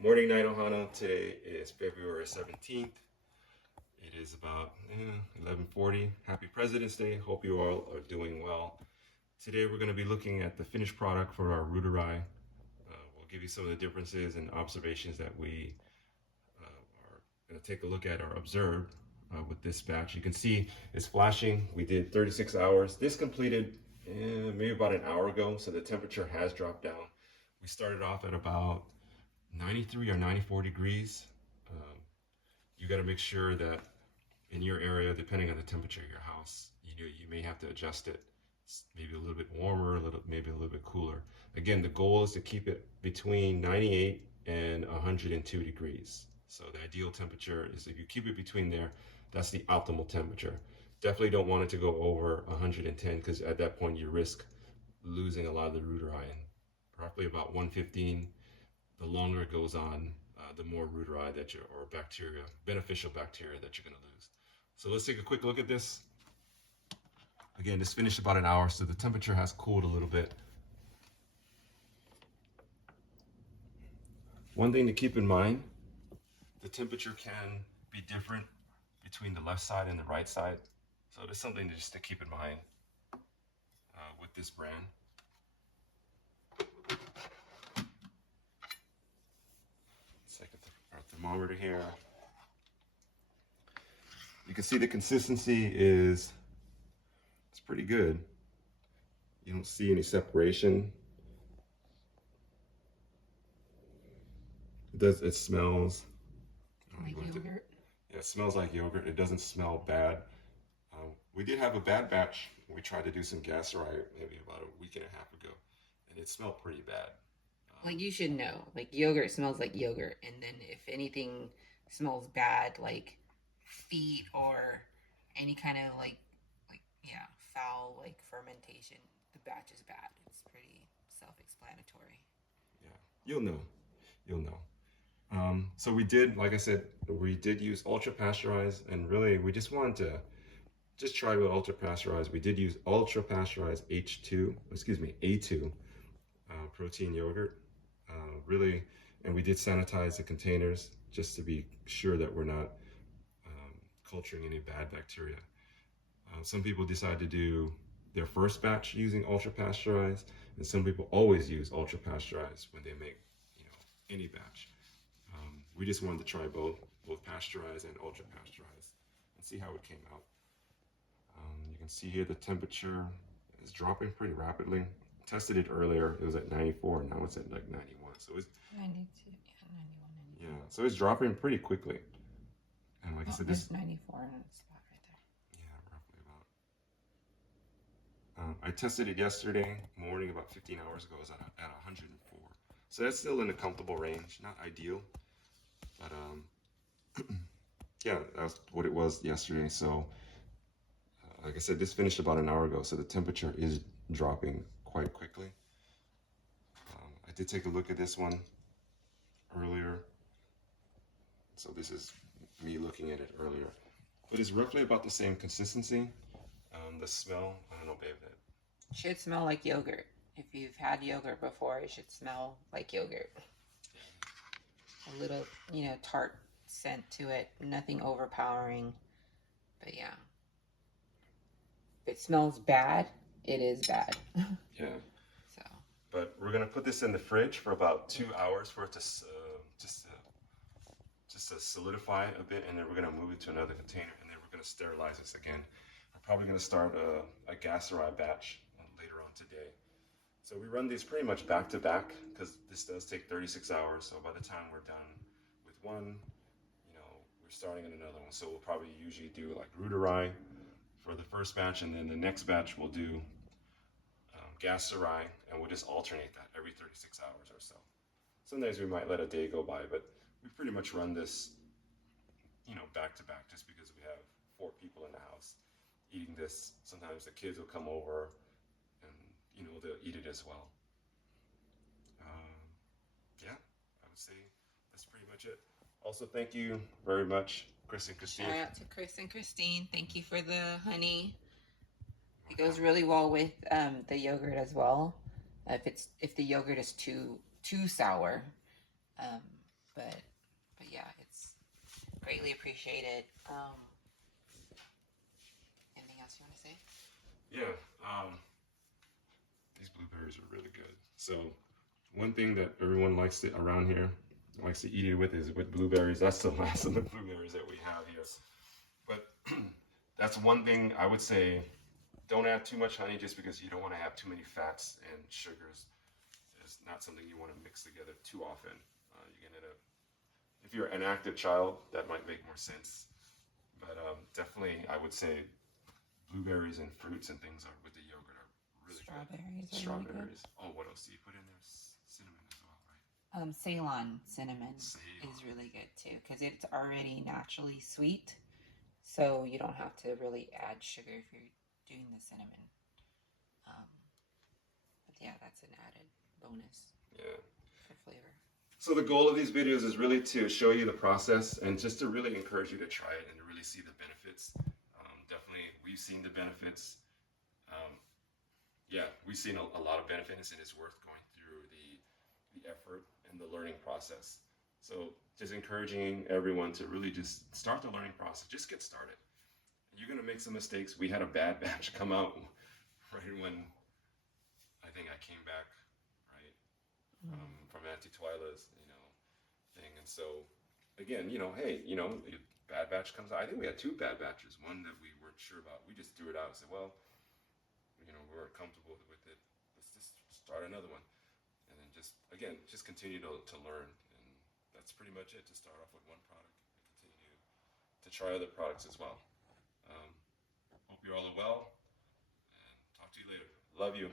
Morning night Ohana. Today is February 17th. It is about 11:40. Happy President's Day. Hope you all are doing well. Today we're going to be looking at the finished product for our Ruderi. We'll give you some of the differences and observations that we are going to take a look at or observe with this batch. You can see it's flashing. We did 36 hours. This completed maybe about an hour ago, so the temperature has dropped down. We started off at about 93 or 94 degrees. You got to make sure that in your area, depending on the temperature of your house, you may have to adjust it. It's maybe a little bit warmer, maybe a little bit cooler. Again, the goal is to keep it between 98 and 102 degrees. So the ideal temperature is if you keep it between there, that's the optimal temperature. Definitely don't want it to go over 110 because at that point you risk losing a lot of the Ruderi. Roughly about 115. The longer it goes on, the more Ruderi or bacteria, beneficial bacteria that you're going to lose. So let's take a quick look at this. Again, this finished about an hour, so the temperature has cooled a little bit. One thing to keep in mind, the temperature can be different between the left side and the right side. So there's something just to keep in mind with this brand. Our thermometer here. You can see the consistency is it's pretty good. You don't see any separation. It smells like yogurt. Yeah, it smells like yogurt. It doesn't smell bad. We did have a bad batch. We tried to do some Gastrus maybe about a week and a half ago, and it smelled pretty bad. Like you should know, like yogurt smells like yogurt, and then if anything smells bad, like feet or any kind of foul like fermentation, the batch is bad. It's pretty self-explanatory. Yeah, you'll know. So we did, like I said, we did use ultra-pasteurized, and really we just wanted to just try with ultra-pasteurized. We did use ultra-pasteurized A2 protein yogurt. Really, and we did sanitize the containers just to be sure that we're not culturing any bad bacteria. Some people decide to do their first batch using ultra-pasteurized, and some people always use ultra-pasteurized when they make any batch. We just wanted to try both pasteurized and ultra-pasteurized and see how it came out. You can see here the temperature is dropping pretty rapidly. Tested it earlier, it was at 94, now it's at like 91. So it's 92, 91. Yeah, so it's dropping pretty quickly. And like I said, this 94 on the spot right there. Yeah, roughly about. I tested it yesterday morning, about 15 hours ago. It was at 104. So that's still in a comfortable range, not ideal, but yeah, that's what it was yesterday. So like I said, this finished about an hour ago, so the temperature is dropping quite quickly. I did take a look at this one earlier. So this is me looking at it earlier. But it's roughly about the same consistency. The smell, I don't know, babe. It should smell like yogurt. If you've had yogurt before, it should smell like yogurt. A little, tart scent to it. Nothing overpowering. But yeah. If it smells bad, it is bad. Yeah. So. But we're gonna put this in the fridge for about 2 hours for it to just to solidify a bit, and then we're gonna move it to another container, and then we're gonna sterilize this again. I'm probably gonna start a Gastrus batch later on today. So we run these pretty much back to back because this does take 36 hours. So by the time we're done with one, we're starting in another one. So we'll probably usually do like Ruderi for the first batch, and then the next batch we'll do Gastrus, and we'll just alternate that every 36 hours or so. Sometimes we might let a day go by, but we pretty much run this, back to back just because we have 4 people in the house eating this. Sometimes the kids will come over and, they'll eat it as well. Yeah, I would say that's pretty much it. Also, thank you very much, Chris and Christine. Shout out to Chris and Christine. Thank you for the honey. It goes really well with the yogurt as well. If the yogurt is too sour, greatly appreciated. Anything else you want to say? Yeah, these blueberries are really good. So one thing that everyone likes to around here likes to eat it with is with blueberries. That's the last of the blueberries that we have here. But that's one thing I would say. Don't add too much honey just because you don't want to have too many fats and sugars. It's not something you want to mix together too often. You can end up, if you're an active child, that might make more sense. But definitely, I would say blueberries and fruits and things are with the yogurt are really Strawberries. good. Strawberries. Oh, what else do you put in there? Cinnamon as well, right? Ceylon cinnamon Ceylon. is really good too because it's already naturally sweet, so you don't have to really add sugar if you're doing the cinnamon. But yeah, that's an added bonus. Yeah. For flavor. So the goal of these videos is really to show you the process and just to really encourage you to try it and to really see the benefits. Definitely, we've seen the benefits. Yeah, we've seen a lot of benefits, and it's worth going through the effort and the learning process. So just encouraging everyone to really just start the learning process. Just get started. You're going to make some mistakes. We had a bad batch come out right when I think I came back, right, from Auntie Twyla's, thing. And so, again, hey, bad batch comes out. I think we had 2 bad batches. One that we weren't sure about. We just threw it out and said, well, we weren't comfortable with it. Let's just start another one. And then just continue to learn. And that's pretty much it, to start off with one product and continue to try other products as well. Hope you all are well, and talk to you later. Love you.